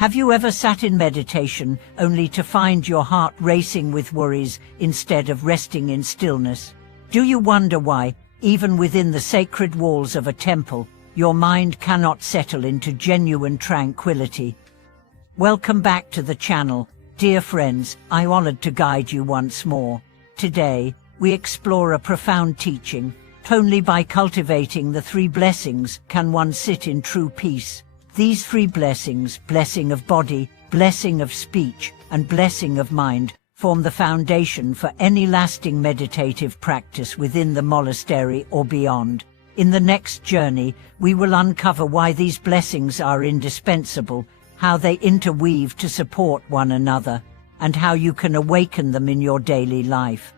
Have you ever sat in meditation only to find your heart racing with worries instead of resting in stillness? Do you wonder why, even within the sacred walls of a temple, your mind cannot settle into genuine tranquility? Welcome back to the channel, dear friends. I'm honored to guide you once more. Today, we explore a profound teaching. Only by cultivating the three blessings can one sit in true peace. These three blessings, blessing of body, blessing of speech, and blessing of mind, form the foundation for any lasting meditative practice within the monastery or beyond. In the next journey, we will uncover why these blessings are indispensable, how they interweave to support one another, and how you can awaken them in your daily life.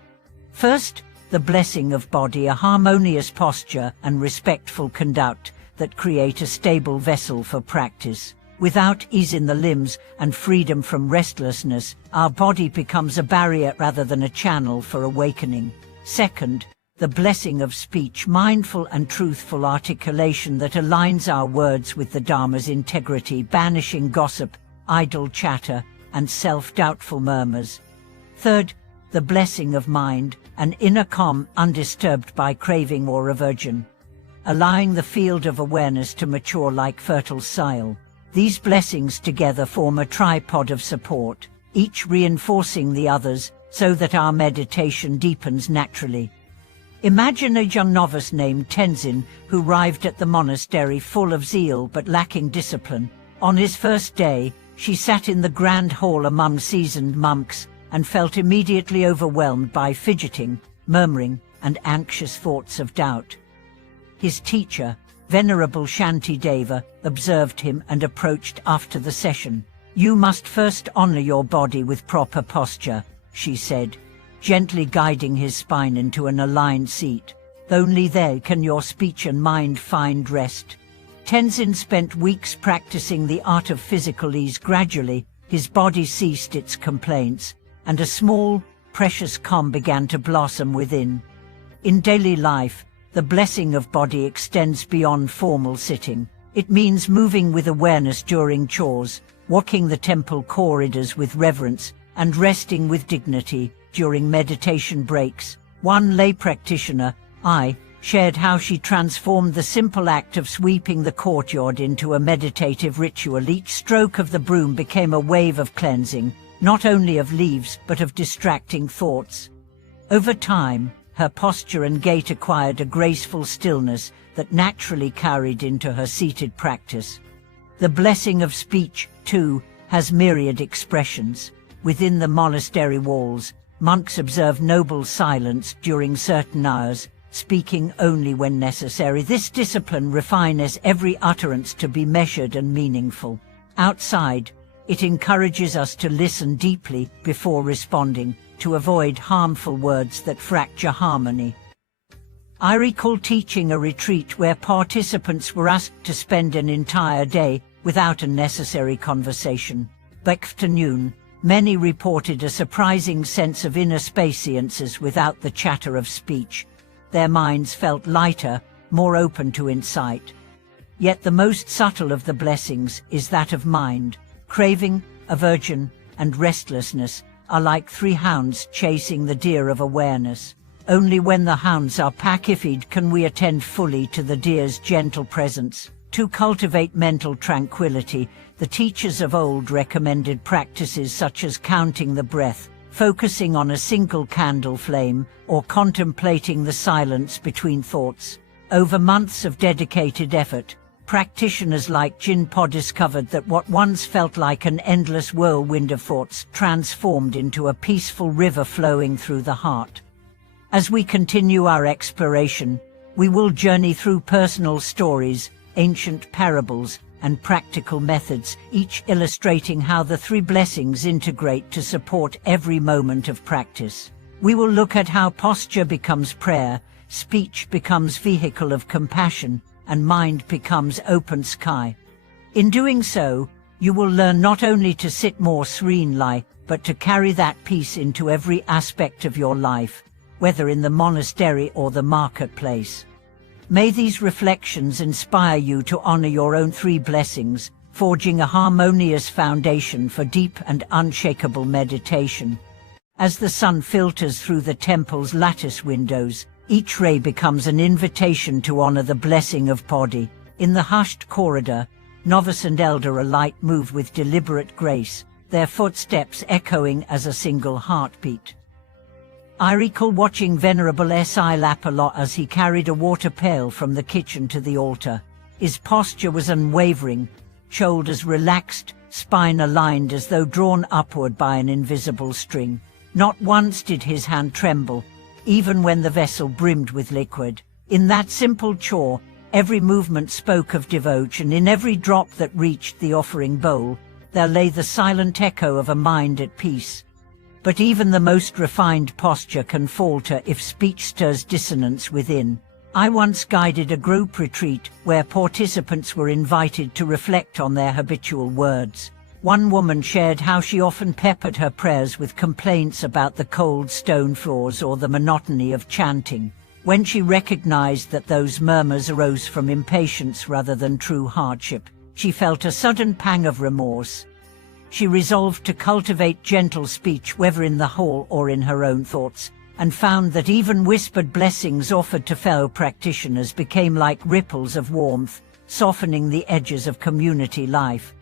First, the blessing of body, a harmonious posture and respectful conduct that create a stable vessel for practice. Without ease in the limbs and freedom from restlessness, our body becomes a barrier rather than a channel for awakening. Second, the blessing of speech, mindful and truthful articulation that aligns our words with the Dharma's integrity, banishing gossip, idle chatter, and self-doubtful murmurs. Third, the blessing of mind, an inner calm undisturbed by craving or aversion, allowing the field of awareness to mature like fertile soil. These blessings together form a tripod of support, each reinforcing the others so that our meditation deepens naturally. Imagine a young novice named Tenzin who arrived at the monastery full of zeal but lacking discipline. On his first day, she sat in the grand hall among seasoned monks and felt immediately overwhelmed by fidgeting, murmuring, and anxious thoughts of doubt. His teacher, Venerable Shantideva, observed him and approached after the session. "You must first honor your body with proper posture," she said, gently guiding his spine into an aligned seat. "Only there can your speech and mind find rest." Tenzin spent weeks practicing the art of physical ease. Gradually, his body ceased its complaints, and a small, precious calm began to blossom within. In daily life, the blessing of body extends beyond formal sitting. It means moving with awareness during chores, walking the temple corridors with reverence, and resting with dignity during meditation breaks. One lay practitioner, shared how she transformed the simple act of sweeping the courtyard into a meditative ritual. Each stroke of the broom became a wave of cleansing, not only of leaves but of distracting thoughts. Over time, her posture and gait acquired a graceful stillness that naturally carried into her seated practice. The blessing of speech, too, has myriad expressions. Within the monastery walls, monks observe noble silence during certain hours, speaking only when necessary. This discipline refines every utterance to be measured and meaningful. Outside, it encourages us to listen deeply before responding, to avoid harmful words that fracture harmony. I recall teaching a retreat where participants were asked to spend an entire day without unnecessary conversation. By afternoon, many reported a surprising sense of inner spaciousness without the chatter of speech. Their minds felt lighter, more open to insight. Yet the most subtle of the blessings is that of mind. Craving, aversion, and restlessness are like three hounds chasing the deer of awareness. Only when the hounds are pacified can we attend fully to the deer's gentle presence. To cultivate mental tranquility, the teachers of old recommended practices such as counting the breath, focusing on a single candle flame, or contemplating the silence between thoughts. Over months of dedicated effort, practitioners like Jinpo discovered that what once felt like an endless whirlwind of thoughts transformed into a peaceful river flowing through the heart. As we continue our exploration, we will journey through personal stories, ancient parables, and practical methods, each illustrating how the three blessings integrate to support every moment of practice. We will look at how posture becomes prayer, speech becomes vehicle of compassion, and mind becomes open sky. In doing so, you will learn not only to sit more serenely, but to carry that peace into every aspect of your life, whether in the monastery or the marketplace. May these reflections inspire you to honor your own three blessings, forging a harmonious foundation for deep and unshakable meditation. As the sun filters through the temple's lattice windows, each ray becomes an invitation to honor the blessing of Bodhi. In the hushed corridor, novice and elder alike move with deliberate grace, their footsteps echoing as a single heartbeat. I recall watching Venerable S.I. Lapalot as he carried a water pail from the kitchen to the altar. His posture was unwavering, shoulders relaxed, spine aligned as though drawn upward by an invisible string. Not once did his hand tremble, even when the vessel brimmed with liquid. In that simple chore, every movement spoke of devotion. In every drop that reached the offering bowl, there lay the silent echo of a mind at peace. But even the most refined posture can falter if speech stirs dissonance within. I once guided a group retreat where participants were invited to reflect on their habitual words. One woman shared how she often peppered her prayers with complaints about the cold stone floors or the monotony of chanting. When she recognized that those murmurs arose from impatience rather than true hardship, she felt a sudden pang of remorse. She resolved to cultivate gentle speech whether in the hall or in her own thoughts, and found that even whispered blessings offered to fellow practitioners became like ripples of warmth, softening the edges of community life.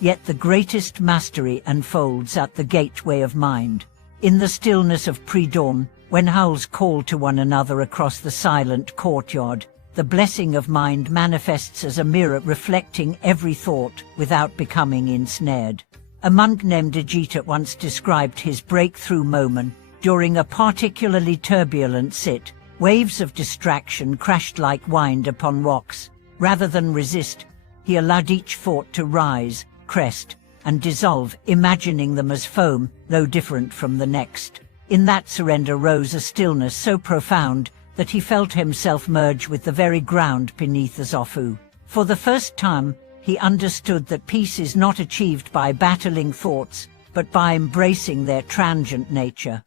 Yet the greatest mastery unfolds at the gateway of mind. In the stillness of pre-dawn, when owls call to one another across the silent courtyard, the blessing of mind manifests as a mirror reflecting every thought without becoming ensnared. A monk named Ajita once described his breakthrough moment. During a particularly turbulent sit, waves of distraction crashed like wind upon rocks. Rather than resist, he allowed each thought to rise, crest, and dissolve, imagining them as foam, though different from the next. In that surrender rose a stillness so profound that he felt himself merge with the very ground beneath the Zofu. For the first time, he understood that peace is not achieved by battling thoughts, but by embracing their transient nature.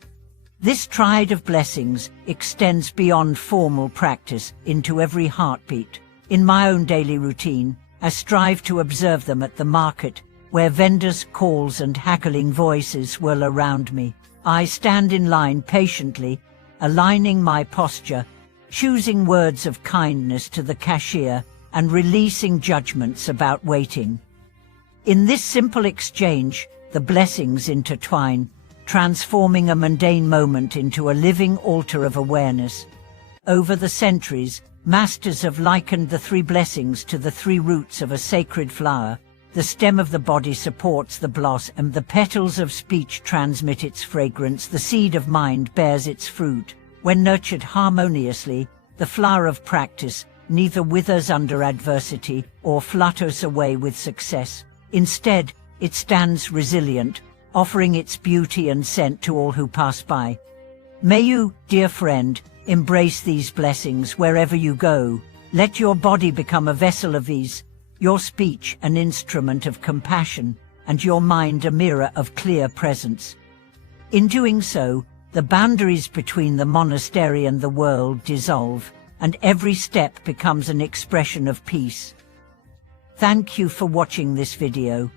This triad of blessings extends beyond formal practice into every heartbeat. In my own daily routine, I strive to observe them at the market, where vendors' calls and haggling voices swirl around me. I stand in line patiently, aligning my posture, choosing words of kindness to the cashier, and releasing judgments about waiting. In this simple exchange, the blessings intertwine, transforming a mundane moment into a living altar of awareness. Over the centuries, masters have likened the three blessings to the three roots of a sacred flower. The stem of the body supports the blossom, the petals of speech transmit its fragrance, the seed of mind bears its fruit. When nurtured harmoniously, the flower of practice neither withers under adversity or flutters away with success. Instead, it stands resilient, offering its beauty and scent to all who pass by. May you, dear friend, embrace these blessings wherever you go. Let your body become a vessel of ease, your speech an instrument of compassion, and your mind a mirror of clear presence. In doing so, the boundaries between the monastery and the world dissolve, and every step becomes an expression of peace. Thank you for watching this video.